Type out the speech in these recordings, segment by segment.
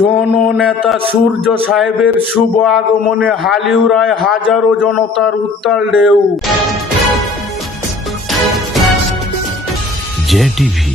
জননেতা সূর্য সাহেবের শুভ আগমনে হালিউড়ায় হাজারো জনতার উত্তাল ঢেউ। জেটিভি,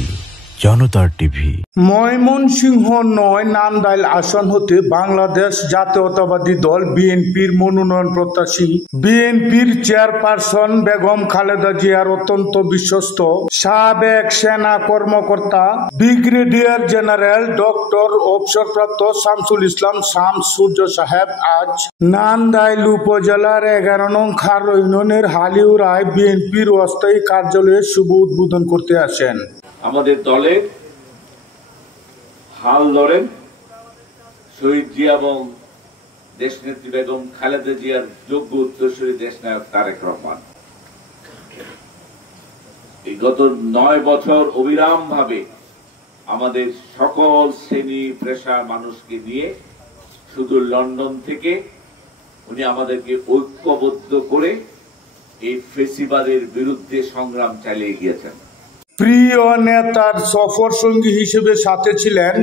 জনতার টিভি। ময়মনসিংহ ৯ নান্দাইল আসন হতে বাংলাদেশ জাতীয়তাবাদী দল বিএনপির মনোনয়ন প্রত্যাশী বিএনপির চেয়ারপারসন বেগম খালেদা জিয়ার অত্যন্ত বিশ্বস্ত সাবেক সেনা কর্মকর্তা ব্রিগেডিয়ার জেনারেল ডক্টর অবসরপ্রাপ্ত শামসুল ইসলাম শামস সূর্য সাহেব আজ নান্দাইল উপজেলার ১১ নং খার ইউনিয়নের হালিউড়ায় বিএনপির অস্থায়ী কার্যালয়ের শুভ উদ্বোধন করতে আসেন। আমাদের দলে হাল ধরেন শহীদ জিয়া এবং দেশনেত্রী বেগম খালেদা জিয়ার যোগ্য উত্তরসূরি দেশনায়ক তারেক রহমান। এই গত ৯ বছর অবিরাম ভাবে আমাদের সকল শ্রেণী পেশার মানুষকে নিয়ে শুধু লন্ডন থেকে উনি আমাদেরকে ঐক্যবদ্ধ করে এই ফেসিবাদের বিরুদ্ধে সংগ্রাম চালিয়ে গিয়েছেন। প্রিয় নেতার সফর সঙ্গী হিসেবে সাথে ছিলেন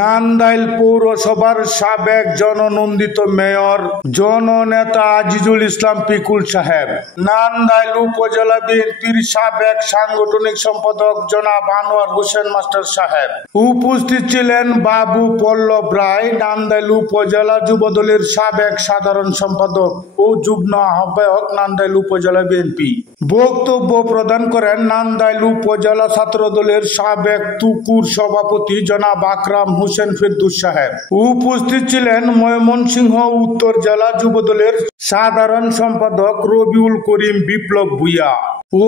নান্দাইল পৌরসভার সাবেক জননন্দিত মেয়র জননেতা আজিজুল ইসলাম পিকুল সাহেব, নান্দাইল উপজেলা বিএনপির সাবেক সাংগঠনিক সম্পাদক জনাব আনোয়ার হোসেন মাস্টার সাহেব। উপস্থিত ছিলেন বাবু পল্লব রায়, নান্দাইল উপজেলা যুবদলের সাবেক সাধারণ সম্পাদক ও যুগ্ম আহ্বায়ক নান্দাইল উপজেলা বিএনপি। বক্তব্য প্রদান করেন নান্দাইল উপজেলা ছাত্র দলের সাবেক তুকুর সভাপতি জনাব আকরাম হোসেন ফেরদৌস সাহেব। উপস্থিত ছিলেন ময়মনসিংহ উত্তর জেলা যুবদলের সাধারণ সম্পাদক রবিউল করিম বিপ্লব ভূঁইয়া।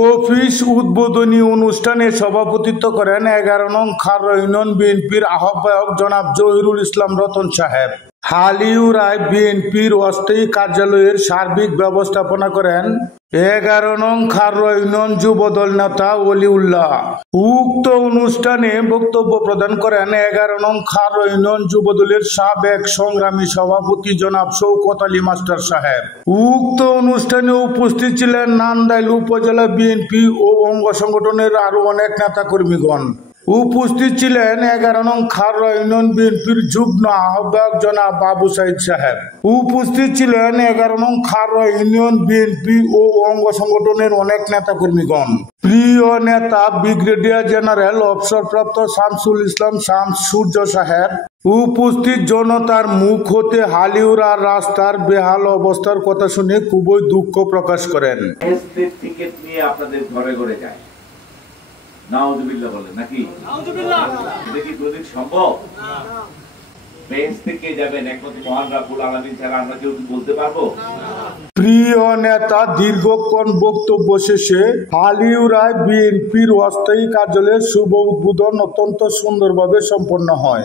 অফিস উদ্বোধনী অনুষ্ঠানে সভাপতিত্ব করেন ১১ নং খার ইউনিয়ন বিএনপির আহ্বায়ক জনাব জহিরুল ইসলাম রতন সাহেব। হালিউড়ায় বিএনপির অস্থায়ী কার্যালয়ের সার্বিক ব্যবস্থাপনা করেন ১১ নং খার ইউনিয়ন যুবদল নেতা ওলিউল্লাহ। উক্ত অনুষ্ঠানে বক্তব্য প্রদান করেন ১১ নং খার ইউনিয়ন যুবদলের সাবেক সংগ্রামী সভাপতি জনাব শওকত আলী মাস্টার সাহেব। উক্ত অনুষ্ঠানে উপস্থিত ছিলেন নান্দাইল উপজেলা বিএনপি ও অঙ্গ সংগঠনের আরো অনেক নেতাকর্মীগণ। উপস্থিত ছিলেন ১১ নং খার ইউনিয়ন বিএনপির যুগ্ম আহ্বায়ক জনাব বাবু সাইদ সাহেব। উপস্থিত ছিলেন ১১ নং খার ইউনিয়ন বিএনপি ও অঙ্গ সংগঠনের অনেক নেতাকর্মীগণ। প্রিয় নেতা ব্রিগেডিয়ার জেনারেল অবসরপ্রাপ্ত শামসুল ইসলাম শামস সূর্য সাহেব উপস্থিত জনতার মুখ হতে হালিউড়ার রাস্তার বেহাল অবস্থার কথা শুনে খুবই দুঃখ প্রকাশ করেন। টিকিট নিয়ে আপনাদের ঘরে ঘরে যায়, নাউজুবিল্লাহ বলেন নাকি? এটা কি কোনদিন সম্ভব? বেঞ্চ থেকে যাবেন একমাত্র মহান রাব্বুল আলামিন ছাড়া আমরা কেউ বলতে পারবো? প্রিয় নেতা দীর্ঘক্ষণ বক্তব্য শেষে হালিউড়ায় বিএনপির অস্থায়ী কার্যালয়ের শুভ উদ্বোধন অত্যন্ত সুন্দরভাবে সম্পন্ন হয়।